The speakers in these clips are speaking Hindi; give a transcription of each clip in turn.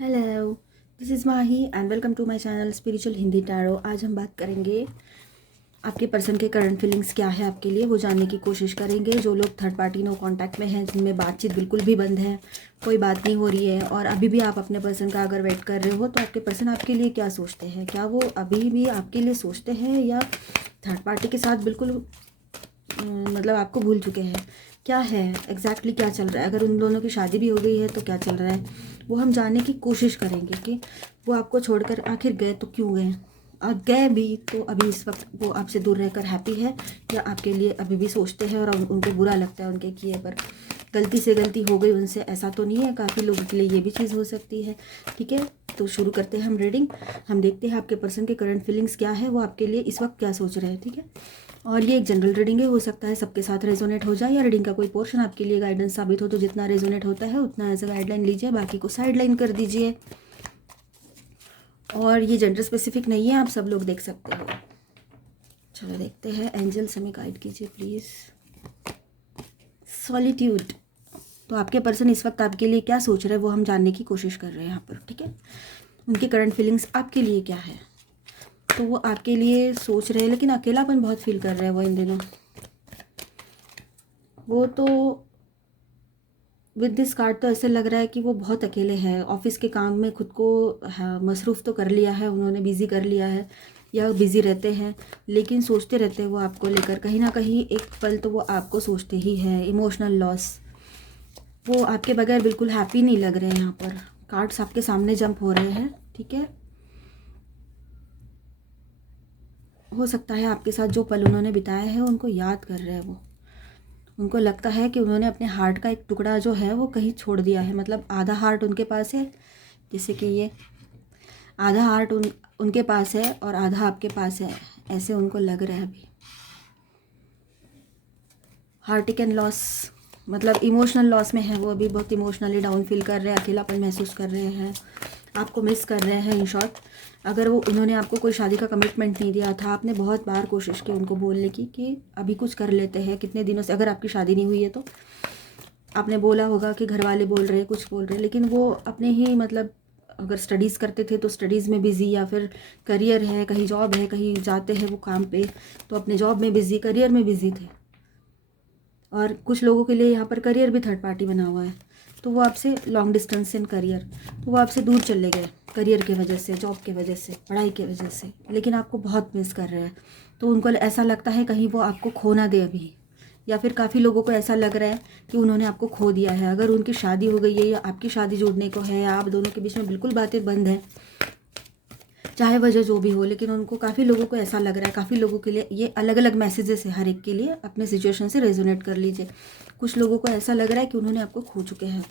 Hello, this is Mahi and welcome to my channel spiritual Hindi tarot. आज हम बात करेंगे आपके पर्सन के करंट फीलिंग्स क्या है आपके लिए, वो जानने की कोशिश करेंगे। जो लोग थर्ड पार्टी नो कांटेक्ट में हैं, जिनमें बातचीत बिल्कुल भी बंद है, कोई बात नहीं हो रही है और अभी भी आप अपने पर्सन का अगर वेट कर रहे हो, तो आपके पर्सन आपके लिए क्या सोचते हैं? क्या वो अभी भी आपके लिए सोचते हैं या थर्ड पार्टी के साथ बिल्कुल मतलब आपको भूल चुके हैं? क्या है एग्जैक्टली क्या चल रहा है? अगर उन दोनों की शादी भी हो गई है तो क्या चल रहा है, वो हम जानने की कोशिश करेंगे कि वो आपको छोड़कर आखिर गए तो क्यों गए, और गए भी तो अभी इस वक्त वो आपसे दूर रहकर हैप्पी है या आपके लिए अभी भी सोचते हैं और उनको बुरा लगता है उनके किए पर। गलती से गलती हो गई उनसे ऐसा तो नहीं है, काफ़ी लोगों के लिए ये भी चीज़ हो सकती है। ठीक है, तो शुरू करते हैं हम रीडिंग। हम देखते हैं आपके पर्सन के करंट फीलिंग्स क्या है, वो आपके लिए इस वक्त क्या सोच रहे हैं। ठीक है, और ये एक जनरल रीडिंग है, हो सकता है सबके साथ रेजोनेट हो जाए या रीडिंग का कोई पोर्शन आपके लिए गाइडेंस साबित हो, तो जितना रेजोनेट होता है उतना एज अ गाइडलाइन लीजिए, बाकी को साइड लाइन कर दीजिए। और ये जेंडर स्पेसिफिक नहीं है, आप सब लोग देख सकते हो। चलो देखते हैं, एंजल्स हमें गाइड कीजिए प्लीज़। सॉलिट्यूड, तो आपके पर्सन इस वक्त आपके लिए क्या सोच रहे हैं वो हम जानने की कोशिश कर रहे हैं यहाँ पर। ठीक है, उनकी करंट फीलिंग्स आपके लिए क्या है, तो वो आपके लिए सोच रहे हैं, लेकिन अकेलापन बहुत फील कर रहे हैं वो इन दिनों। वो तो विद दिस कार्ड तो ऐसे लग रहा है कि वो बहुत अकेले हैं। ऑफिस के काम में खुद को मसरूफ़ तो कर लिया है उन्होंने, बिज़ी कर लिया है या बिज़ी रहते हैं, लेकिन सोचते रहते हैं वो आपको लेकर। कहीं ना कहीं एक पल तो वो आपको सोचते ही हैं। इमोशनल लॉस, वो आपके बगैर बिल्कुल हैप्पी नहीं लग रहे हैं। यहाँ पर कार्ड्स आपके सामने जंप हो रहे हैं। ठीक है, हो सकता है आपके साथ जो पल उन्होंने बिताया है उनको याद कर रहे हैं वो। उनको लगता है कि उन्होंने अपने हार्ट का एक टुकड़ा जो है वो कहीं छोड़ दिया है, मतलब आधा हार्ट उनके पास है, जैसे कि ये आधा हार्ट उनके पास है और आधा आपके पास है, ऐसे उनको लग रहा है अभी। हार्टिक एंड लॉस, मतलब इमोशनल लॉस में है वो अभी, बहुत इमोशनली डाउन फील कर रहे हैं, अकेलापन महसूस कर रहे हैं, आपको मिस कर रहे हैं। इन शॉर्ट, अगर वो उन्होंने आपको कोई शादी का कमिटमेंट नहीं दिया था, आपने बहुत बार कोशिश की उनको बोलने की कि अभी कुछ कर लेते हैं, कितने दिनों से अगर आपकी शादी नहीं हुई है तो आपने बोला होगा कि घर वाले बोल रहे हैं, कुछ बोल रहे हैं, लेकिन वो अपने ही मतलब अगर स्टडीज़ करते थे तो स्टडीज़ में बिज़ी, या फिर करियर है, कहीं जॉब है, कहीं जाते हैं वो काम पे, तो अपने जॉब में बिज़ी, करियर में बिज़ी थे। और कुछ लोगों के लिए यहाँ पर करियर भी थर्ड पार्टी बना हुआ है, तो वो आपसे लॉन्ग डिस्टेंस इन करियर, तो वो आपसे दूर चले गए करियर की वजह से, जॉब की वजह से, पढ़ाई की वजह से, लेकिन आपको बहुत मिस कर रहे हैं। तो उनको ऐसा लगता है कहीं वो आपको खो ना दे अभी, या फिर काफ़ी लोगों को ऐसा लग रहा है कि उन्होंने आपको खो दिया है। अगर उनकी शादी हो गई है या आपकी शादी जुड़ने को है, आप दोनों के बीच में बिल्कुल बातें बंद हैं, चाहे वजह जो भी हो, लेकिन उनको काफ़ी लोगों को ऐसा लग रहा है। काफ़ी लोगों के लिए ये अलग अलग मैसेजेस है, हर एक के लिए अपने सिचुएशन से रेजोनेट कर लीजिए। कुछ लोगों को ऐसा लग रहा है कि उन्होंने आपको खो चुके हैं।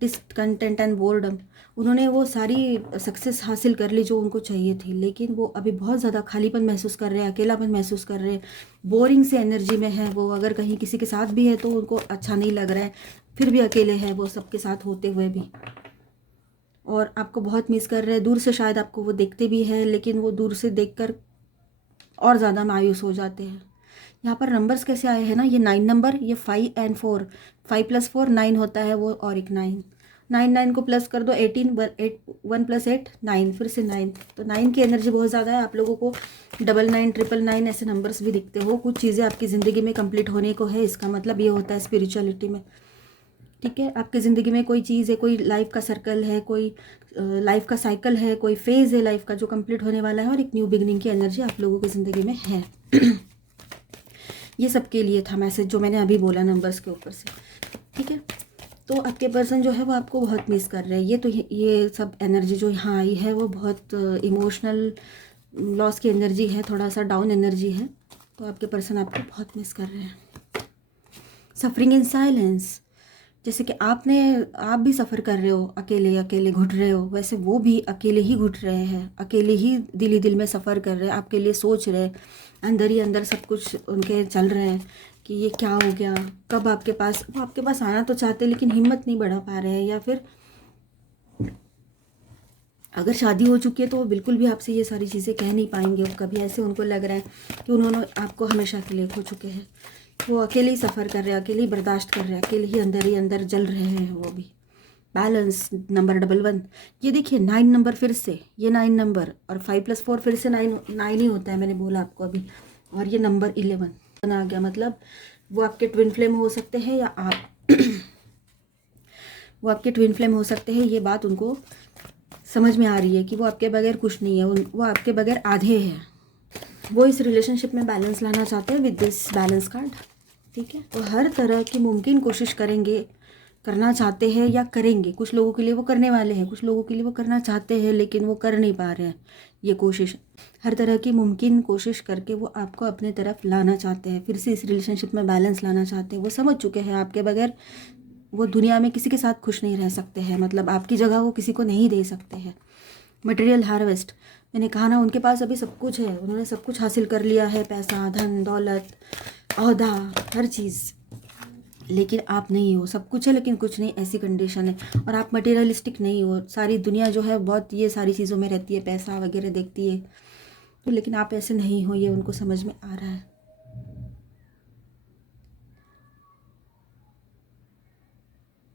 डिसकंटेंट एंड बोर्डम, उन्होंने वो सारी सक्सेस हासिल कर ली जो उनको चाहिए थी, लेकिन वो अभी बहुत ज़्यादा खालीपन महसूस कर रहे हैं, अकेलापन महसूस कर रहे हैं, बोरिंग से एनर्जी में है वो। अगर कहीं किसी के साथ भी है तो उनको अच्छा नहीं लग रहा है, फिर भी अकेले हैं वो सबके साथ होते हुए भी, और आपको बहुत मिस कर रहे हैं। दूर से शायद आपको वो देखते भी हैं, लेकिन वो दूर से देखकर और ज़्यादा मायूस हो जाते हैं। यहाँ पर नंबर्स कैसे आए हैं ना, ये 9 नंबर, ये 5 एंड 4, 5 + 4 9 होता है वो, और एक 9, 9 को प्लस कर दो 18, 1 + 8 9, फिर से 9, तो 9 की एनर्जी बहुत ज़्यादा है। आप लोगों को 99, 999 ऐसे नंबर्स भी दिखते हो। कुछ चीज़ें आपकी ज़िंदगी में कंप्लीट होने को है, इसका मतलब ये होता है स्पिरिचुअलिटी में। ठीक है, आपकी ज़िंदगी में कोई चीज़ है, कोई लाइफ का सर्कल है, कोई लाइफ का साइकिल है, कोई फेज़ है लाइफ का जो कंप्लीट होने वाला है, और एक न्यू बिगनिंग की एनर्जी आप लोगों की ज़िंदगी में है। ये सबके लिए था मैसेज जो मैंने अभी बोला नंबर्स के ऊपर से। ठीक है, तो आपके पर्सन जो है वो आपको बहुत मिस कर रहे हैं। ये सब एनर्जी जो यहाँ आई है वो बहुत इमोशनल लॉस की एनर्जी है, थोड़ा सा डाउन एनर्जी है, तो आपके पर्सन आपको बहुत मिस कर रहे हैं। सफरिंग इन साइलेंस, जैसे कि आप भी सफ़र कर रहे हो, अकेले अकेले घुट रहे हो, वैसे वो भी अकेले ही घुट रहे हैं, अकेले ही दिल ही दिल में सफ़र कर रहे हैं, आपके लिए सोच रहे हैं, अंदर ही अंदर सब कुछ उनके चल रहे हैं कि ये क्या हो गया, कब वो आपके पास आना तो चाहते लेकिन हिम्मत नहीं बढ़ा पा रहे हैं, या फिर अगर शादी हो चुकी है तो वो बिल्कुल भी आपसे ये सारी चीज़ें कह नहीं पाएंगे कभी। ऐसे उनको लग रहा है कि उन्होंने आपको हमेशा के लिए खो चुके हैं। वो अकेले ही सफ़र कर रहे हैं, अकेले ही बर्दाश्त कर रहे हैं, अकेले ही अंदर जल रहे हैं वो भी। बैलेंस नंबर 11, ये देखिए 9 नंबर फिर से, ये 9 नंबर और 5 + 4 फिर से 9 ही होता है, मैंने बोला आपको अभी। और ये नंबर 11 आ गया, मतलब वो आपके ट्विन फ्लेम हो सकते हैं या आप वो आपके ट्विन फ्लेम हो सकते हैं। ये बात उनको समझ में आ रही है कि वो आपके बगैर कुछ नहीं है, वो आपके बगैर आधे हैं। वो इस रिलेशनशिप में बैलेंस लाना चाहते हैं विद दिस बैलेंस कार्ड, ठीक है। वो हर तरह की मुमकिन कोशिश करेंगे, करना चाहते हैं या करेंगे। कुछ लोगों के लिए वो करने वाले हैं, कुछ लोगों के लिए वो करना चाहते हैं लेकिन वो कर नहीं पा रहे हैं। ये कोशिश, हर तरह की मुमकिन कोशिश करके वो आपको अपने तरफ लाना चाहते हैं, फिर से इस रिलेशनशिप में बैलेंस लाना चाहते हैं। वो समझ चुके हैं आपके बगैर वो दुनिया में किसी के साथ खुश नहीं रह सकते हैं, मतलब आपकी जगह वो किसी को नहीं दे सकते हैं। मटेरियल हार्वेस्ट, मैंने कहा ना, उनके पास अभी सब कुछ है, उन्होंने सब कुछ हासिल कर लिया है, पैसा, धन, दौलत, ओहदा, हर चीज़, लेकिन आप नहीं हो। सब कुछ है लेकिन कुछ नहीं, ऐसी कंडीशन है। और आप मटेरियलिस्टिक नहीं हो। सारी दुनिया जो है बहुत ये सारी चीज़ों में रहती है, पैसा वगैरह देखती है, तो लेकिन आप ऐसे नहीं हो, ये उनको समझ में आ रहा है।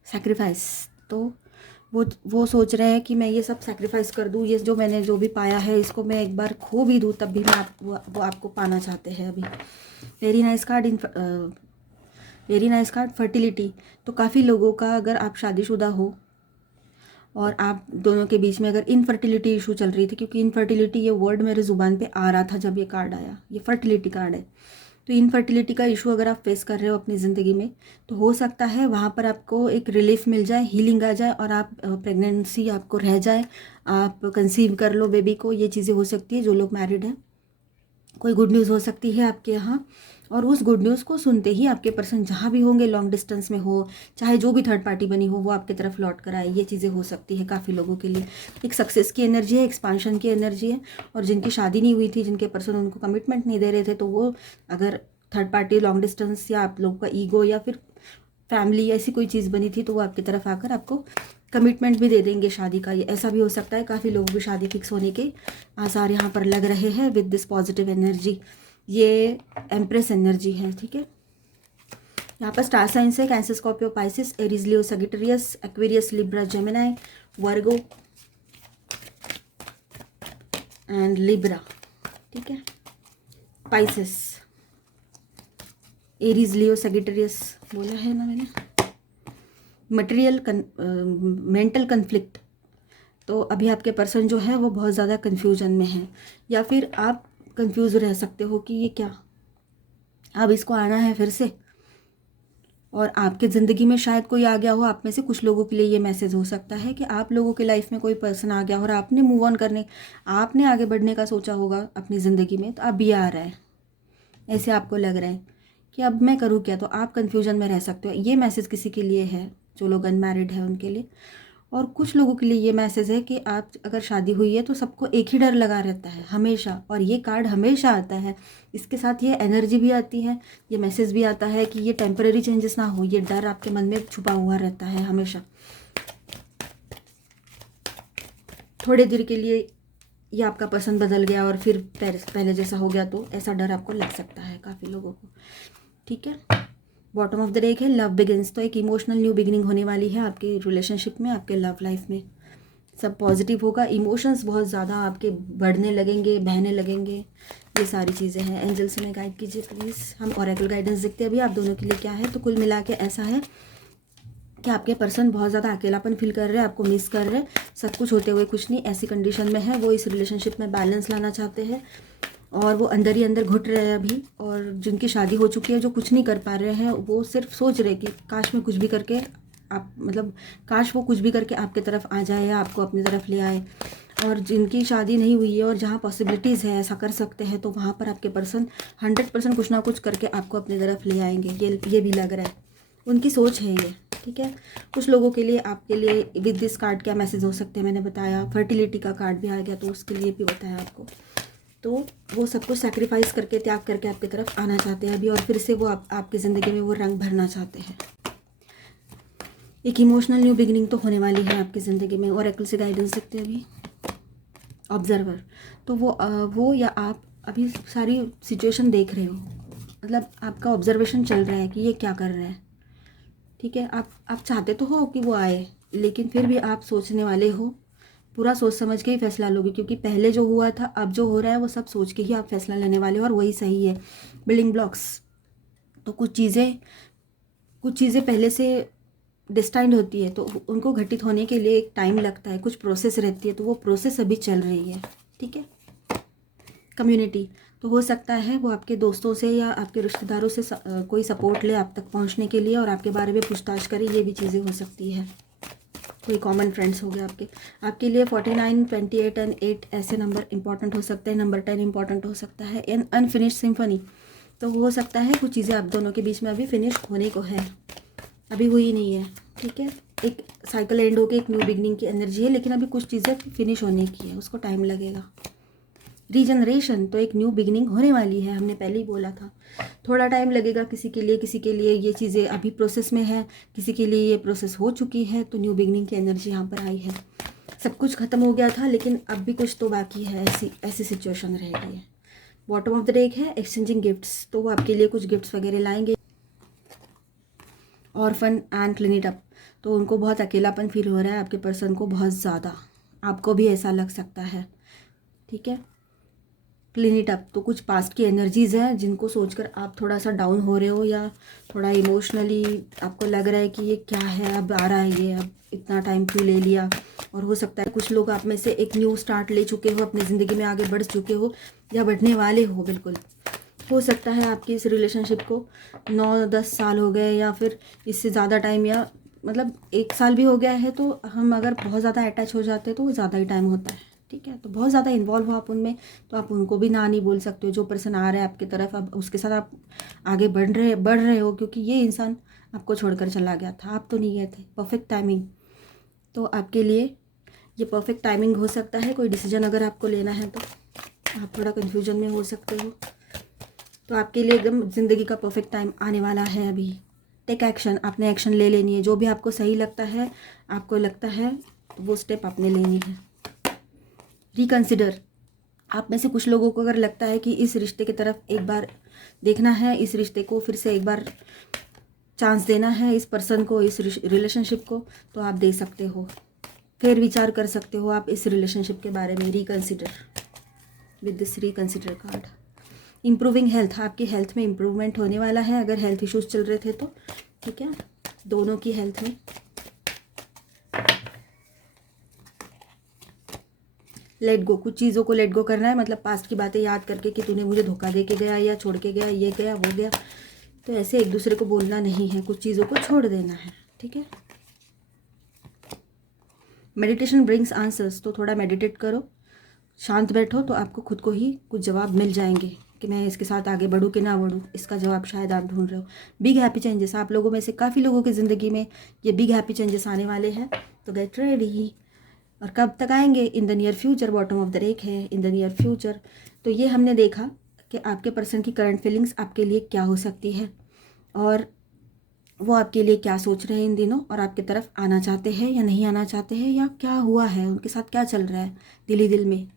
सैक्रिफाइस, तो वो सोच रहे हैं कि मैं ये सब सैक्रिफाइस कर दूँ, ये जो मैंने जो भी पाया है इसको मैं एक बार खो भी दूँ तब भी मैं वो आपको पाना चाहते हैं अभी। Very nice card, very nice card, fertility. तो काफ़ी लोगों का, अगर आप शादीशुदा हो और आप दोनों के बीच में अगर इनफर्टिलिटी इशू चल रही थी, क्योंकि इनफर्टिलिटी ये वर्ड मेरे ज़ुबान पे आ रहा था जब ये कार्ड आया, ये फर्टिलिटी कार्ड है। तो इनफर्टिलिटी का इशू अगर आप फेस कर रहे हो अपनी ज़िंदगी में, तो हो सकता है वहाँ पर आपको एक रिलीफ मिल जाए, हीलिंग आ जाए और आप प्रेगनेंसी आपको रह जाए, आप कंसीव कर लो बेबी को। ये चीज़ें हो सकती है जो लोग मैरिड हैं। कोई गुड न्यूज़ हो सकती है आपके यहाँ, और उस गुड न्यूज़ को सुनते ही आपके पर्सन जहाँ भी होंगे, लॉन्ग डिस्टेंस में हो, चाहे जो भी थर्ड पार्टी बनी हो, वो आपकी तरफ लौट कर आए। ये चीज़ें हो सकती है काफ़ी लोगों के लिए। एक सक्सेस की एनर्जी है, एक्सपांशन की एनर्जी है। और जिनकी शादी नहीं हुई थी, जिनके पर्सन उनको कमिटमेंट नहीं दे रहे थे, तो वो अगर थर्ड पार्टी, लॉन्ग डिस्टेंस या आप लोग का ईगो या फिर फैमिली ऐसी कोई चीज़ बनी थी, तो वो आपकी तरफ आकर आपको कमिटमेंट भी दे देंगे शादी का। ये ऐसा भी हो सकता है, काफ़ी लोगों की शादी फिक्स होने के आसार यहाँ पर लग रहे हैं विद दिस पॉजिटिव एनर्जी। ये एम्प्रेस एनर्जी है, ठीक है। यहाँ पर स्टार साइंस है cancer, Scorpio, Pisces, Aries, Leo, सगिटेरियस, Aquarius, Libra, Gemini, Virgo and Libra, ठीक है। पाइसिस, एरीज, लियो, सगिटेरियस बोला है ना मैंने। मटेरियल मेंटल कन्फ्लिक्ट, तो अभी आपके पर्सन जो है वो बहुत ज़्यादा कन्फ्यूजन में है, या फिर आप कंफ्यूज रह सकते हो कि ये क्या, अब इसको आना है फिर से। और आपके ज़िंदगी में शायद कोई आ गया हो, आप में से कुछ लोगों के लिए ये मैसेज हो सकता है कि आप लोगों के लाइफ में कोई पर्सन आ गया हो और आपने मूव ऑन करने, आपने आगे बढ़ने का सोचा होगा अपनी ज़िंदगी में, तो अब ये आ रहा है, ऐसे आपको लग रहा है कि अब मैं करूँ क्या, तो आप कन्फ्यूजन में रह सकते हो। ये मैसेज किसी के लिए है जो लोग अनमैरिड है उनके लिए। और कुछ लोगों के लिए ये मैसेज है कि आप अगर शादी हुई है तो सबको एक ही डर लगा रहता है हमेशा, और ये कार्ड हमेशा आता है, इसके साथ ये एनर्जी भी आती है, ये मैसेज भी आता है कि ये टेम्पररी चेंजेस ना हो, ये डर आपके मन में छुपा हुआ रहता है हमेशा। थोड़े देर के लिए ये आपका पसंद बदल गया और फिर पहले जैसा हो गया, तो ऐसा डर आपको लग सकता है काफ़ी लोगों को, ठीक है। बॉटम ऑफ द डेक है लव बिगिंस, तो एक इमोशनल न्यू बिगिनिंग होने वाली है आपके रिलेशनशिप में, आपके लव लाइफ में। सब पॉजिटिव होगा, इमोशंस बहुत ज़्यादा आपके बढ़ने लगेंगे, बहने लगेंगे, ये सारी चीज़ें हैं। एंजल से मैं गाइड कीजिए प्लीज़। हम ऑरेकल गाइडेंस देखते हैं अभी आप दोनों के लिए क्या है। तो कुल मिला के ऐसा है कि आपके पर्सन बहुत ज़्यादा अकेलापन फील कर रहे हैं, आपको मिस कर रहे हैं, सब कुछ होते हुए कुछ नहीं, ऐसी कंडीशन में है। वो इस रिलेशनशिप में बैलेंस लाना चाहते हैं और वो अंदर ही अंदर घुट रहे हैं अभी। और जिनकी शादी हो चुकी है, जो कुछ नहीं कर पा रहे हैं, वो सिर्फ सोच रहे कि काश मैं कुछ भी करके आप, मतलब काश वो कुछ भी करके आपके तरफ आ जाए या आपको अपनी तरफ ले आए। और जिनकी शादी नहीं हुई है और जहाँ पॉसिबिलिटीज़ है ऐसा कर सकते हैं, तो वहाँ पर आपके पर्सन 100% कुछ ना कुछ करके आपको अपनी तरफ ले आएंगे, ये भी लग रहा है, उनकी सोच है ये, ठीक है। कुछ लोगों के लिए, आपके लिए विद दिस कार्ड क्या मैसेज हो सकते हैं मैंने बताया। फर्टिलिटी का कार्ड भी आ गया तो उसके लिए भी बताया आपको। तो वो सब कुछ सैक्रिफाइस करके, त्याग करके आपकी तरफ आना चाहते हैं अभी, और फिर से वो आपकी ज़िंदगी में वो रंग भरना चाहते हैं। एक इमोशनल न्यू बिगिनिंग तो होने वाली है आपकी ज़िंदगी में। ऑरेकल से गाइडेंस देखते हैं अभी। ऑब्जर्वर, तो वो या आप अभी सारी सिचुएशन देख रहे हो, मतलब आपका ऑब्जर्वेशन चल रहा है कि ये क्या कर रहा है, ठीक है। आप चाहते तो हो कि वो आए, लेकिन फिर भी आप सोचने वाले हो, पूरा सोच समझ के ही फैसला लोगे, क्योंकि पहले जो हुआ था, अब जो हो रहा है, वो सब सोच के ही आप फैसला लेने वाले हो और वही सही है। बिल्डिंग ब्लॉक्स, तो कुछ चीज़ें पहले से डिस्टाइंड होती है, तो उनको घटित होने के लिए एक टाइम लगता है, कुछ प्रोसेस रहती है, तो वो प्रोसेस अभी चल रही है। ठीक है। कम्युनिटी, तो हो सकता है वो आपके दोस्तों से या आपके रिश्तेदारों से कोई सपोर्ट ले आप तक पहुंचने के लिए और आपके बारे में पूछताछ करे, ये भी चीज़ें हो सकती है। कोई कॉमन फ्रेंड्स हो गए आपके लिए। 49, 28 एंड 8 ऐसे नंबर इंपॉर्टेंट हो सकते हैं। नंबर 10 इंपॉर्टेंट हो सकता है। एन अनफिनिश्ड सिम्फनी, तो हो सकता है कुछ चीज़ें आप दोनों के बीच में अभी फिनिश होने को है, अभी हुई नहीं है। ठीक है। एक साइकिल एंड होकर एक न्यू बिगनिंग की एनर्जी है, लेकिन अभी कुछ चीज़ें फिनिश होने की है, उसको टाइम लगेगा। रीजनरेशन, तो एक न्यू बिगनिंग होने वाली है, हमने पहले ही बोला था। थोड़ा टाइम लगेगा किसी के लिए ये चीज़ें अभी प्रोसेस में है, किसी के लिए ये प्रोसेस हो चुकी है, तो न्यू बिगनिंग की एनर्जी यहाँ पर आई है। सब कुछ खत्म हो गया था, लेकिन अब भी कुछ तो बाकी है, ऐसी सिचुएशन रहेगी। बॉटम ऑफ द डेक है एक्सचेंजिंग गिफ्ट्स, तो वो आपके लिए कुछ गिफ्ट्स वगैरह लाएंगे। Orphan and clean it up, तो उनको बहुत अकेलापन फील हो रहा है आपके पर्सन को, बहुत ज़्यादा, आपको भी ऐसा लग सकता है। ठीक है। क्लीन इट अप, तो कुछ पास्ट की एनर्जीज़ हैं जिनको सोचकर आप थोड़ा सा डाउन हो रहे हो, या थोड़ा इमोशनली आपको लग रहा है कि ये क्या है, अब आ रहा है ये, अब इतना टाइम क्यों ले लिया। और हो सकता है कुछ लोग आप में से एक न्यू स्टार्ट ले चुके हो, अपनी ज़िंदगी में आगे बढ़ चुके हो या बढ़ने वाले हो। बिल्कुल हो सकता है आपकी इस रिलेशनशिप को 9-10 साल हो गए, या फिर इससे ज़्यादा टाइम, या मतलब 1 साल भी हो गया है। तो हम अगर बहुत ज़्यादा अटैच हो जाते हैं तो वो ज़्यादा ही टाइम होता है। ठीक है। तो बहुत ज़्यादा इन्वॉल्व हो आप उनमें, तो आप उनको भी ना नहीं बोल सकते हो। जो पर्सन आ रहा है आपकी तरफ, अब उसके साथ आप आगे बढ़ रहे हो, क्योंकि ये इंसान आपको छोड़कर चला गया था, आप तो नहीं गए थे। परफेक्ट टाइमिंग, तो आपके लिए ये परफेक्ट टाइमिंग हो सकता है। कोई डिसीजन अगर आपको लेना है तो आप थोड़ा कन्फ्यूजन में हो सकते हो, तो आपके लिए एकदम ज़िंदगी का परफेक्ट टाइम आने वाला है अभी। टेक एक्शन, आपने एक्शन ले लेनी है। जो भी आपको सही लगता है, आपको लगता है, वो स्टेप आपने लेनी है। रिकंसिडर, आप में से कुछ लोगों को अगर लगता है कि इस रिश्ते की तरफ एक बार देखना है, इस रिश्ते को फिर से एक बार चांस देना है, इस पर्सन को, इस रिलेशनशिप को, तो आप दे सकते हो। फिर विचार कर सकते हो आप इस रिलेशनशिप के बारे में। Reconsider, with this reconsider card. Improving health, आपकी हेल्थ में इम्प्रूवमेंट होने वाला है, अगर हेल्थ इश्यूज चल रहे थे तो। ठीक है। दोनों की हेल्थ में। लेट गो, कुछ चीज़ों को लेट गो करना है, मतलब पास्ट की बातें याद करके कि तूने मुझे धोखा दे के गया, या छोड़ के गया, ये गया वो गया, तो ऐसे एक दूसरे को बोलना नहीं है, कुछ चीज़ों को छोड़ देना है। ठीक है। मेडिटेशन ब्रिंग्स आंसर्स, तो थोड़ा मेडिटेट करो, शांत बैठो, तो आपको खुद को ही कुछ जवाब मिल जाएंगे कि मैं इसके साथ आगे बढ़ूँ कि ना बढ़ूँ, इसका जवाब शायद आप ढूंढ रहे हो। बिग हैप्पी चेंजेस, आप लोगों में से काफ़ी लोगों की ज़िंदगी में ये बिग हैप्पी चेंजेस आने वाले हैं, तो गेट रेडी। और कब तक आएंगे? In the near future, bottom of the deck है इन द नियर फ्यूचर। तो ये हमने देखा कि आपके पर्सन की करंट फीलिंग्स आपके लिए क्या हो सकती है, और वो आपके लिए क्या सोच रहे हैं इन दिनों, और आपकी तरफ आना चाहते हैं या नहीं आना चाहते हैं, या क्या हुआ है, उनके साथ क्या चल रहा है दिल ही दिल में,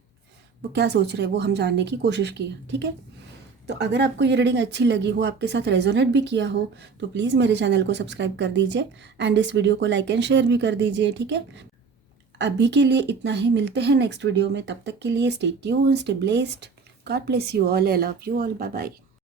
वो क्या सोच रहे हैं, वो हम जानने की कोशिश की है। ठीक है। तो अगर आपको ये रीडिंग अच्छी लगी हो, आपके साथ रेजोनेट भी किया हो, तो प्लीज़ मेरे चैनल को सब्सक्राइब कर दीजिए एंड इस वीडियो को लाइक एंड शेयर भी कर दीजिए। ठीक है। अभी के लिए इतना ही, मिलते हैं नेक्स्ट वीडियो में। तब तक के लिए stay tuned, stay blessed, God bless you all, I love you all, bye bye.